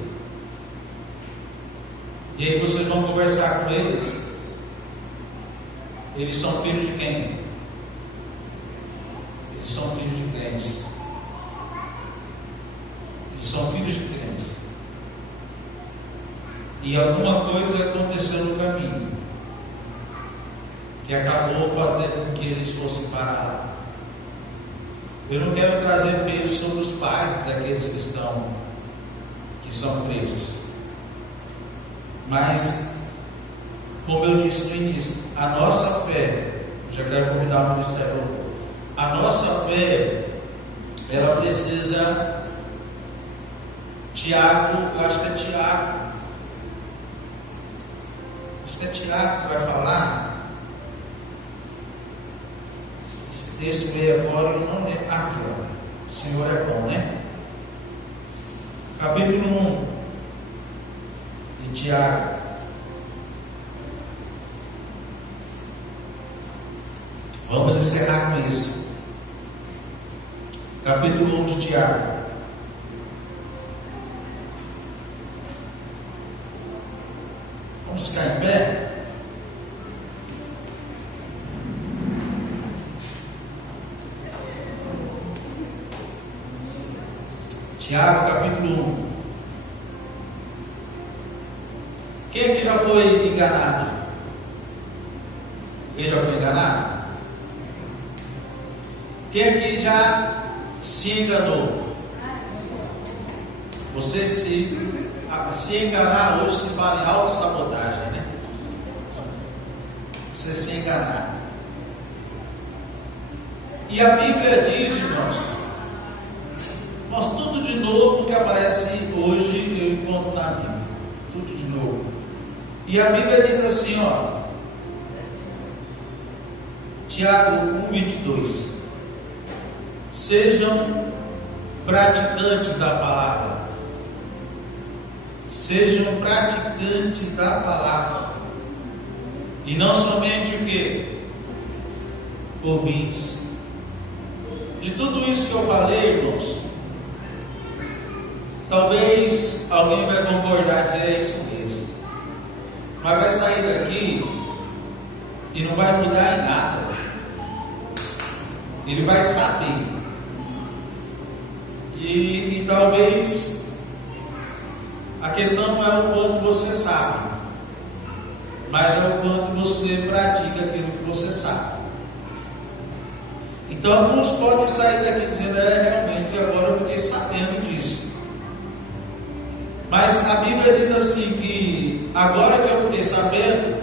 E aí vocês vão conversar com eles. Eles são filhos de quem? Eles são filhos de crentes. Eles são filhos de crentes. E alguma coisa aconteceu no caminho que acabou fazendo com que eles fossem parar lá. Eu não quero trazer peso sobre os pais daqueles que são presos. Mas, como eu disse no início, a nossa fé, já quero convidar o ministério, a nossa fé, ela precisa, Tiago, eu acho que é Tiago que vai falar. Esse texto veio agora, eu não lembro. Aqui, ó. O Senhor é bom, né? Capítulo 1 de Tiago. Vamos encerrar com isso. Capítulo 1 de Tiago. Vamos ficar em pé? Tiago, capítulo 1. Quem aqui já foi enganado? Quem já foi enganado? Quem aqui já se enganou? Você se enganar hoje se fala em autossabotagem. você se enganar. E a Bíblia diz, irmãos, tudo de novo que aparece hoje eu encontro na Bíblia, tudo de novo. E a Bíblia diz assim, ó, Tiago 1:22, sejam praticantes da palavra, sejam praticantes da palavra, e não somente o que? Ouvintes. De tudo isso que eu falei, irmãos, talvez alguém vai concordar e dizer, é isso mesmo, mas vai sair daqui e não vai mudar em nada. Ele vai saber, e talvez a questão não é o quanto você sabe, mas é o quanto você pratica aquilo que você sabe. Então alguns podem sair daqui dizendo, realmente agora eu fiquei sabendo disso. Mas a Bíblia diz assim que agora que eu fiquei sabendo,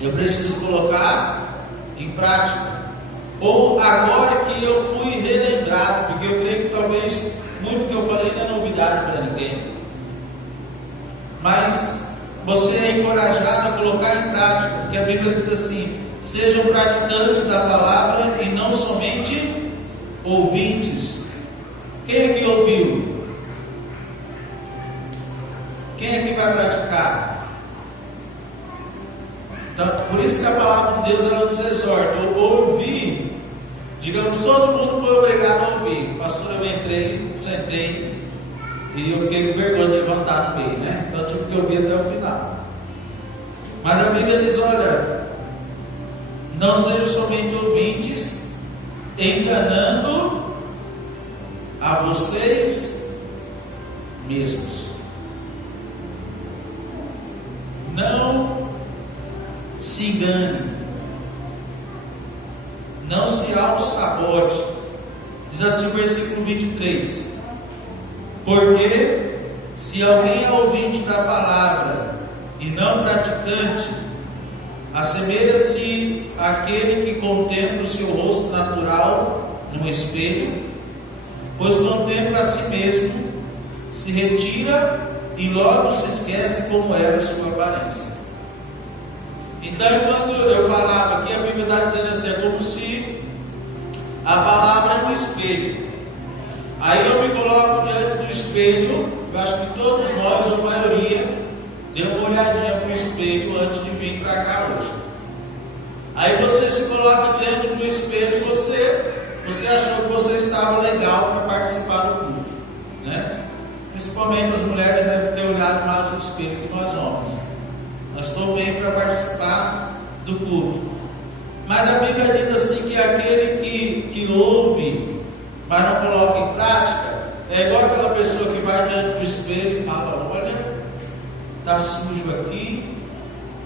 eu preciso colocar em prática. Ou agora que eu fui relembrado, porque eu creio que talvez muito que eu falei não é novidade para ninguém. Mas você é encorajado a colocar em prática, porque a Bíblia diz assim, sejam praticantes da palavra e não somente ouvintes. Quem é que ouviu? Quem é que vai praticar? Então, por isso que a palavra de Deus ela nos exorta, ouvir. Digamos, todo mundo foi obrigado a ouvir. Pastor, eu entrei, sentei e eu fiquei com vergonha de levantar no meio, né? Então eu tive que ouvir até o final. Mas a Bíblia diz, olha, não sejam somente ouvintes, enganando a vocês mesmos. Não se engane, não se auto-sabote. Diz assim o versículo 23, porque se alguém é ouvinte da palavra e não praticante, assemelha-se àquele que contempla o seu rosto natural no espelho, pois contempla a si mesmo, se retira e logo se esquece como era a sua aparência. Então, enquanto eu falava aqui, a Bíblia está dizendo assim, é como se a palavra é um espelho. Aí eu me coloco diante do espelho, eu acho que todos nós, ou a maioria, deu uma olhadinha para o espelho antes de vir para cá hoje. Aí você se coloca diante do espelho e você achou que você estava legal para participar do culto, né? Principalmente as mulheres devem ter olhado mais no espelho que nós homens. Nós estamos bem para participar do culto. Mas a Bíblia diz assim que aquele que ouve, mas não coloca em prática, é igual aquela pessoa que vai diante do espelho e fala, olha, está sujo aqui,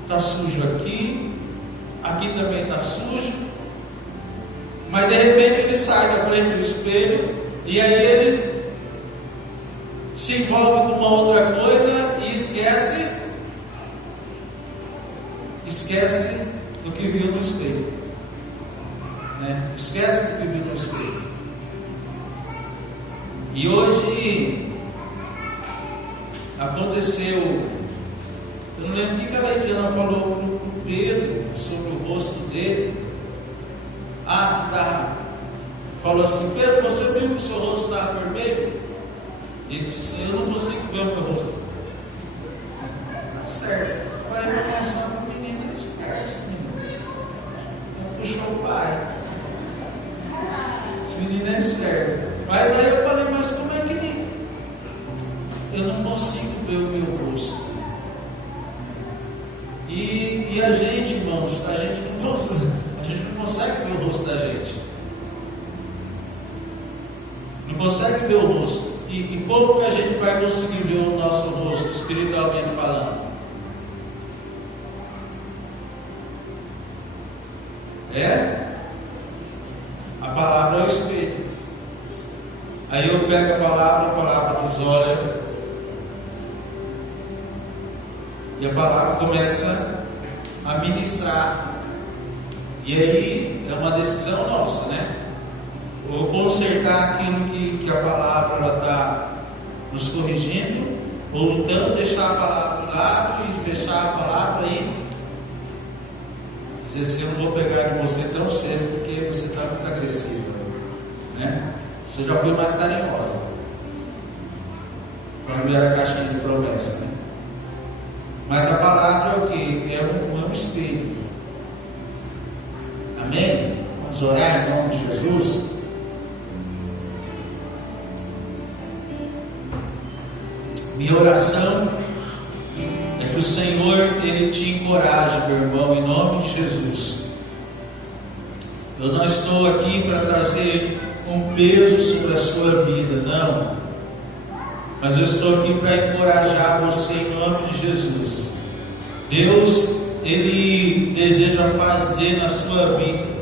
está sujo aqui, aqui também está sujo. Mas de repente ele sai da frente do espelho e aí ele se envolve com uma outra coisa e esquece do que viu no espelho, né? Esquece do que viu no espelho. E hoje aconteceu, eu não lembro o que a Leidiana falou para o Pedro sobre o rosto dele. Falou assim, Pedro, você viu que o seu rosto estava vermelho? Ele disse, eu não consigo ver o meu rosto. Certo. Eu falei para pensar, o menino é esperto, esse menino. Não puxou o pai. Esse menino é esperto. Mas aí eu falei, mas como é que eu não consigo ver o meu rosto? E a gente, irmãos, a gente não consegue ver o rosto da gente. Não consegue ver o rosto. E como que a gente vai conseguir ver o nosso rosto, espiritualmente falando? A palavra é o espelho. Aí eu pego a palavra diz, olha, e a palavra começa a ministrar E aí é uma decisão nossa, né? Ou consertar aquilo que a palavra está nos corrigindo, ou então deixar a palavra de lado e fechar a palavra e dizer assim: eu não vou pegar em você tão cedo porque você está muito agressiva, né? Você já foi mais carinhosa com a primeira caixinha de promessa, né? Mas a palavra é o que? É um espelho. Amém? Vamos orar em nome de Jesus. Minha oração é que o Senhor, Ele te encoraje, meu irmão, em nome de Jesus. Eu não estou aqui para trazer um peso sobre a sua vida, não. Mas eu estou aqui para encorajar você em nome de Jesus. Deus, Ele deseja fazer na sua vida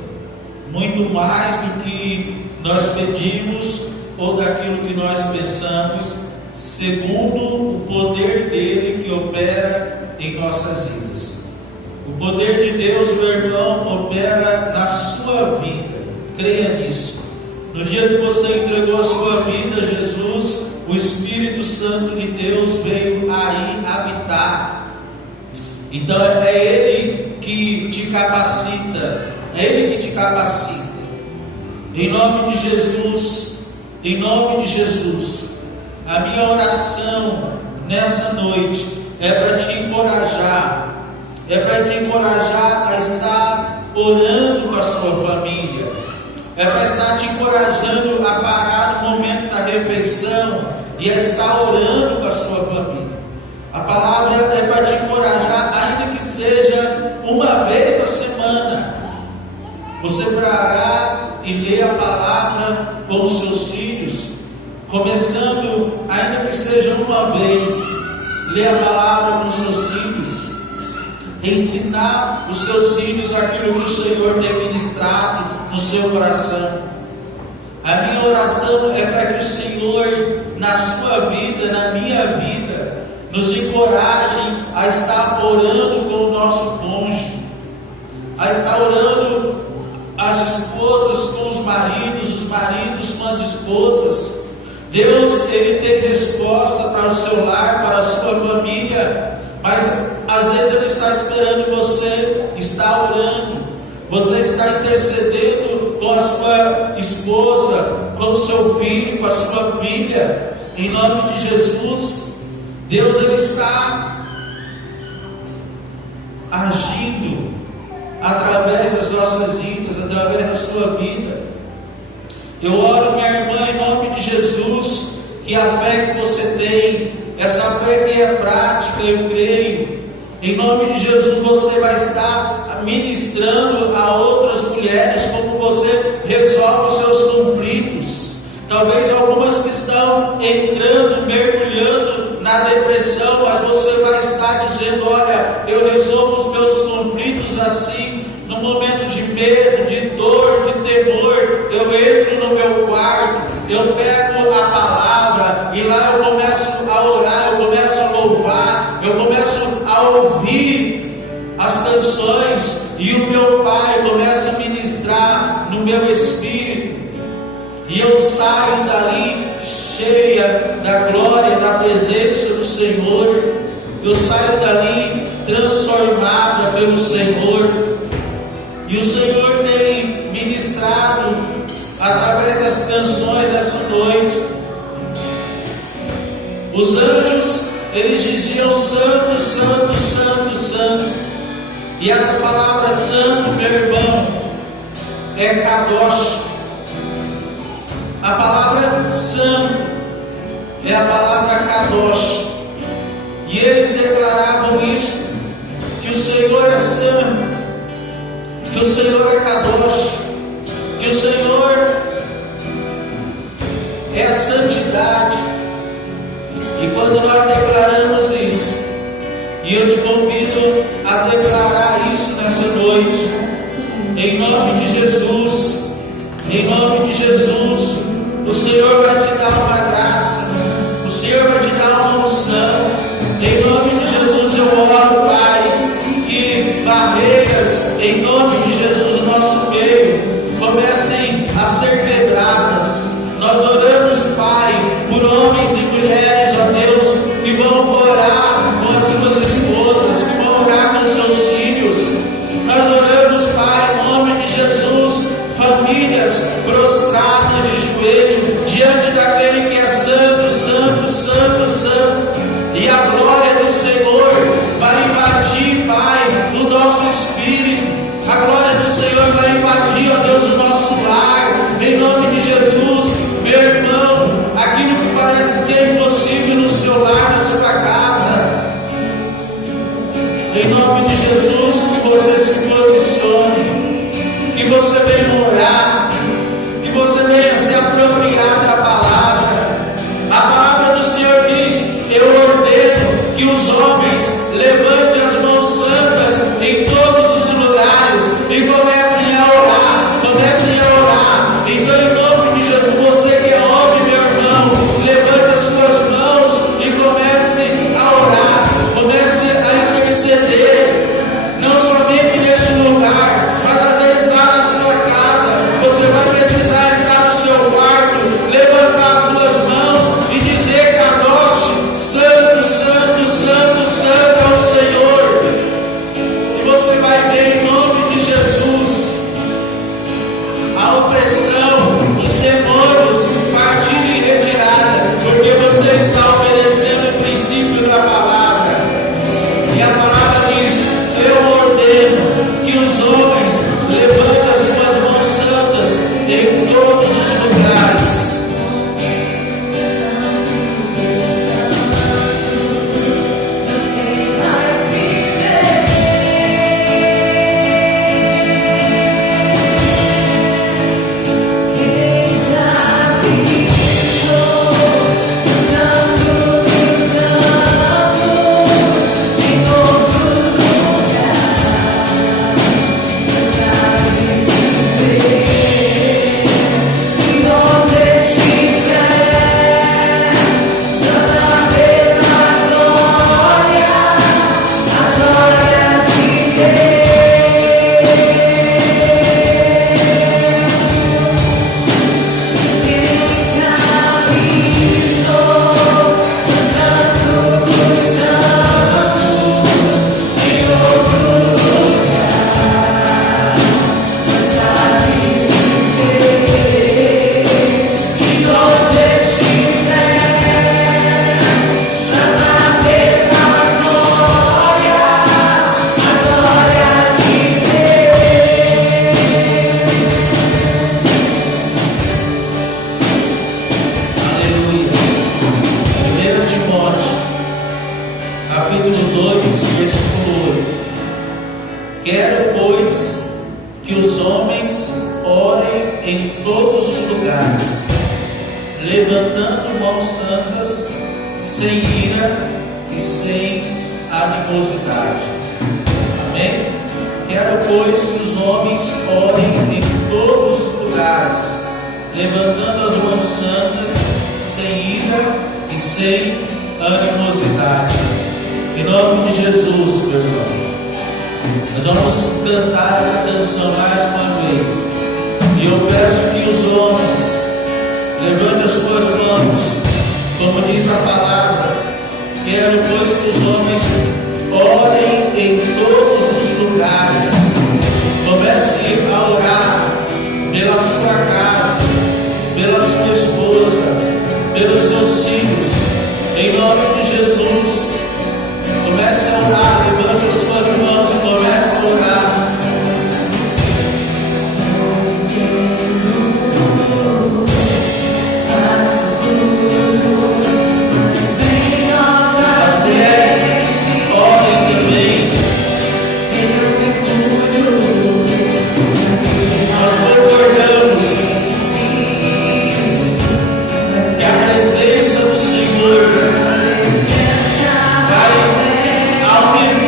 muito mais do que nós pedimos ou daquilo que nós pensamos, segundo o poder dele que opera em nossas vidas. O poder de Deus, meu irmão, opera na sua vida. Creia nisso. No dia que você entregou a sua vida a Jesus, o Espírito Santo de Deus veio aí habitar. Então é Ele que te capacita. É Ele que te capacita. Em nome de Jesus, em nome de Jesus, a minha oração nessa noite é para te encorajar. É para te encorajar a estar orando com a sua família. É para estar te encorajando a parar no momento da refeição e a estar orando com a sua família. A palavra é para te encorajar, ainda que seja uma vez a semana. Você parar e ler a palavra com os seus filhos, começando, ainda que seja uma vez, ler a palavra com os seus filhos, ensinar os seus filhos aquilo que o Senhor tem ministrado no seu coração. A minha oração é para que o Senhor, na sua vida, na minha vida, nos encoraje a estar orando com o nosso cônjuge, a estar orando as esposas com os maridos com as esposas. Deus, Ele tem resposta para o seu lar, para a sua família, mas às vezes Ele está esperando você estar orando, você está intercedendo com a sua esposa, com o seu filho, com a sua filha, em nome de Jesus. Deus, Ele está agindo através das nossas vidas, através da sua vida. Eu oro, minha irmã, em nome de Jesus, que a fé que você tem, essa fé que é prática, eu creio, em nome de Jesus você vai estar ministrando a outras mulheres como você resolve os seus conflitos. Talvez algumas que estão entrando, mergulhando na depressão, mas você vai estar dizendo: olha, eu resolvo os meus conflitos assim, no momento de medo, de dor, de temor. Eu entro no meu quarto, eu pego a palavra e lá eu começo a orar, eu começo a louvar, eu começo a ouvir as canções e o meu Pai começa a ministrar no meu espírito. E eu saio dali cheia da glória, da presença do Senhor. Eu saio dali transformada pelo Senhor. E o Senhor tem ministrado através das canções essa noite. Os anjos, eles diziam: santo, santo, santo, santo. E essa palavra santo, meu irmão, é kadosh. A palavra santo é a palavra kadosh. E eles declaravam isso, que o Senhor é santo, que o Senhor é kadosh, que o Senhor é a santidade. E quando nós declaramos isso, e eu te convido a declarar isso nessa noite, em nome de Jesus, em nome de Jesus, o Senhor vai te dar uma graça, o Senhor vai te dar uma unção. Em nome de Jesus eu oro, Pai, que barreiras, em nome de Jesus, o nosso Em nome de Jesus, que você se posicione, que você venha orar, que você venha se apropriar da palavra. A palavra do Senhor diz: eu ordeno que os homens levantem as mãos santas em todos os lugares e comecem a orar, comecem a orar. Então, em nome de Jesus, você que é homem, meu irmão, levante as suas mãos e comece a orar, comece a interceder, não somente neste lugar, mas às vezes lá na sua casa. Você vai precisar entrar no seu quarto, levantar as suas mãos e dizer: Kadosh, santo, santo, santo, santo é o Senhor. E você vai ver em nome de Jesus a opressão, os demônios partirem em retirada, porque você está obedecendo o princípio da palavra. E a palavra diz: eu ordeno que os homens levantem as suas mãos santas em todos os lugares. Quero, pois, que os homens orem em todos os lugares, levantando mãos santas, sem ira e sem animosidade. Amém? Quero, pois, que os homens orem em todos os lugares, levantando as mãos santas, sem ira e sem animosidade. Em nome de Jesus, meu irmão, nós vamos cantar essa canção mais uma vez. E eu peço que os homens levantem as suas mãos, como diz a palavra. Quero, pois, que os homens orem em todos os lugares. Comece a orar pela sua casa, pela sua esposa, pelos seus filhos. Em nome de Jesus, comece a orar, levante as suas mãos e comece a orar. As mulheres orem também. Nós concordamos que a presença do Senhor vai aumentar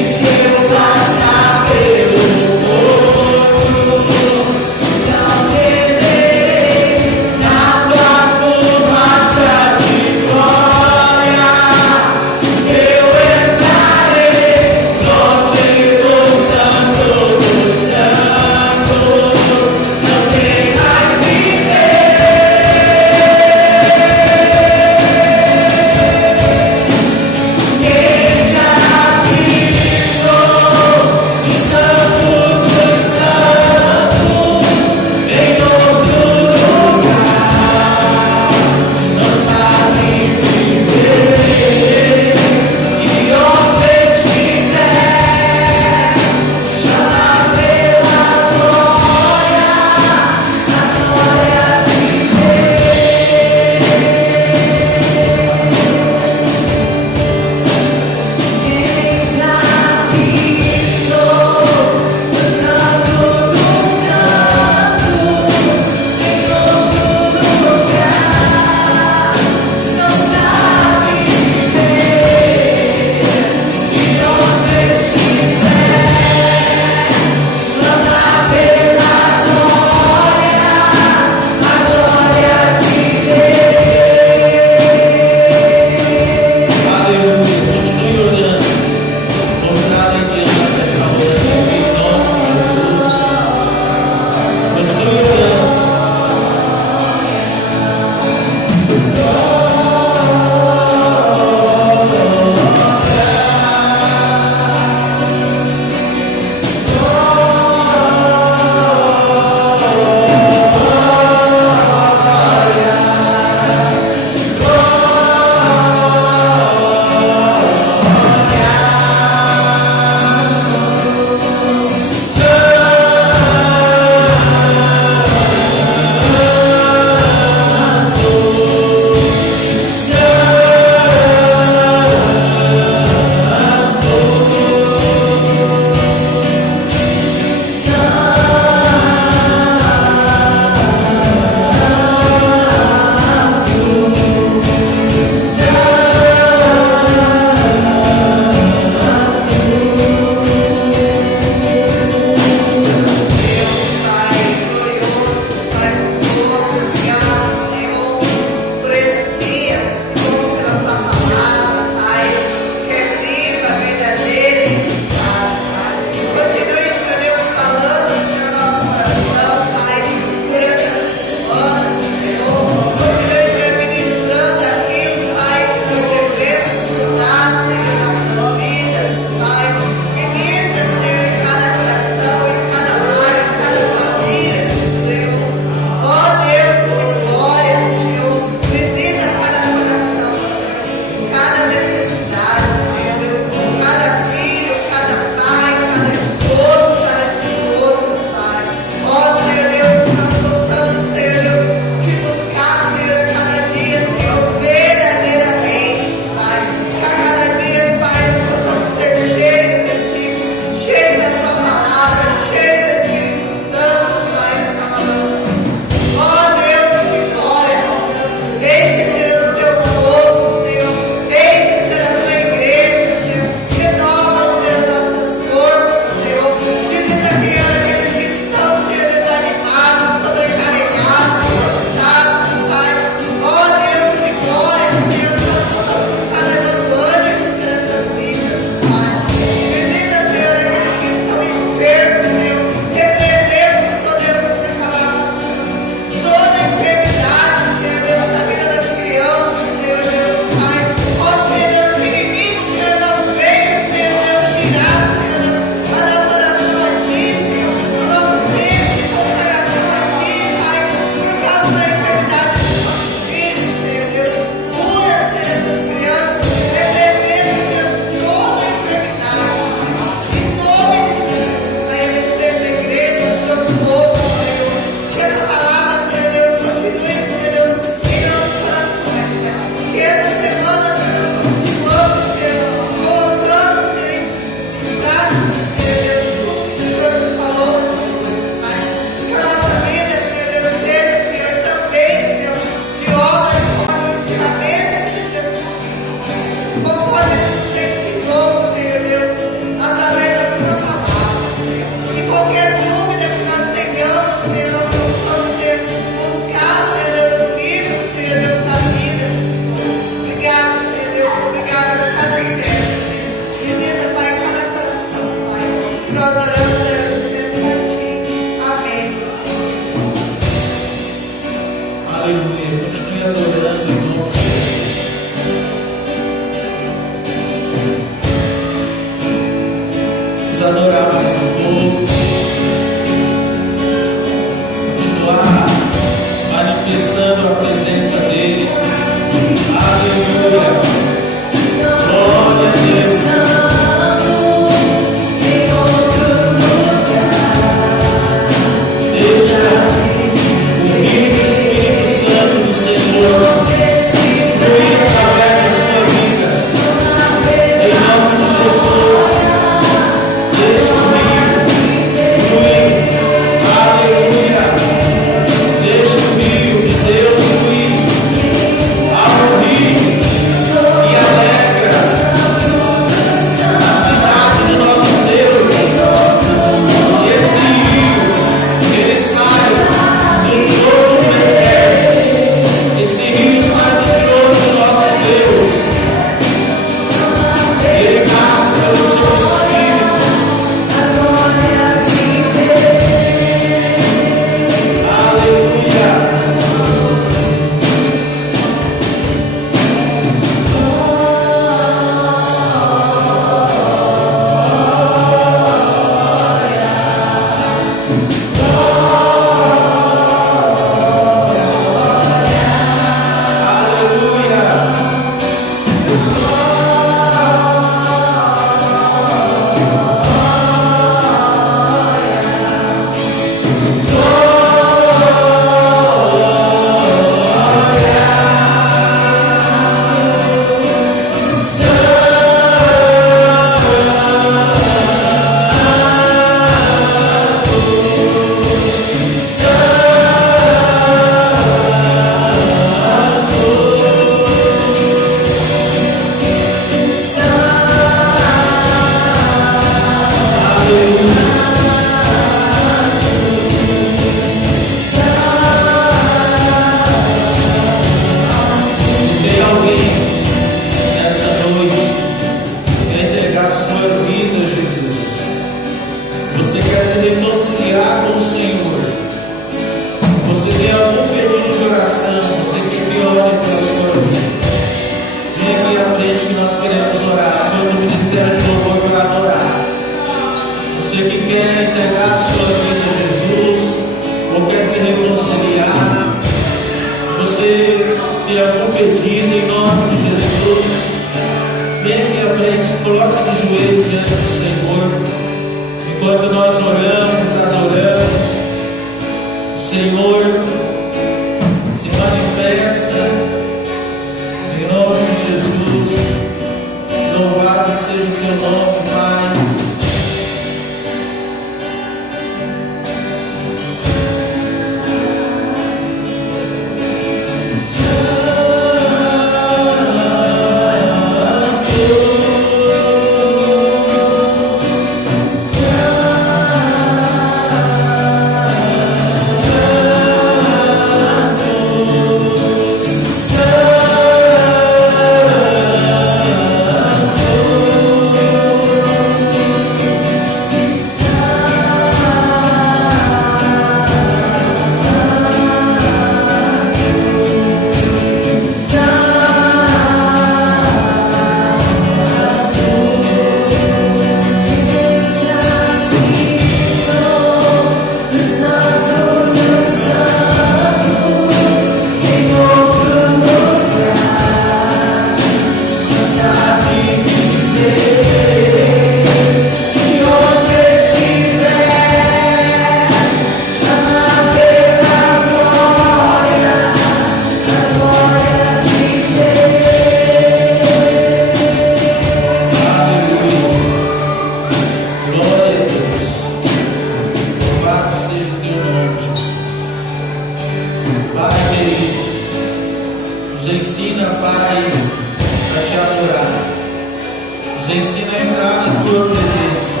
ensina a entrar na tua presença.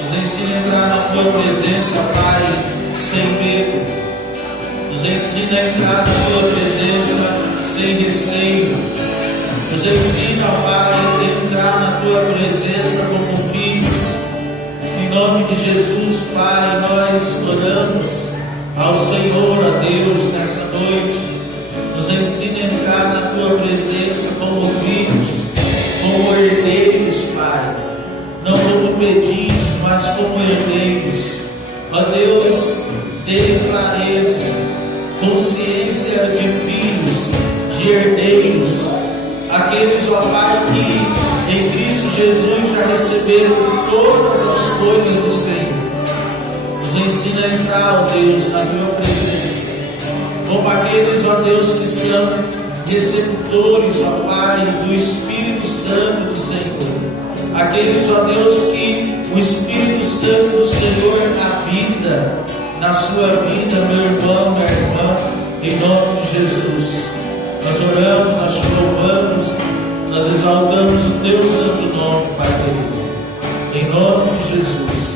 Nos ensina a entrar na tua presença, Pai, sem medo. Nos ensina a entrar na tua presença sem receio. Nos ensina, Pai, a entrar na tua presença como filhos. Em nome de Jesus, Pai, nós oramos ao Senhor, a Deus, nessa noite. Nos ensina a entrar na tua presença como filhos, como herdeiros, Pai. Não como pedintes, mas como herdeiros. Ó Deus, dê clareza, consciência de filhos, de herdeiros, aqueles, ó Pai, que em Cristo Jesus já receberam todas as coisas do Senhor. Nos ensina a entrar, ó Deus, na tua presença, como aqueles, ó Deus, que são receptores, ó Pai, do Espírito Santo do Senhor. Aqueles, ó Deus, que o Espírito Santo do Senhor habita na sua vida, meu irmão, minha irmã, em nome de Jesus. Nós oramos, nós te louvamos, nós exaltamos o teu santo nome, Pai querido, em nome de Jesus.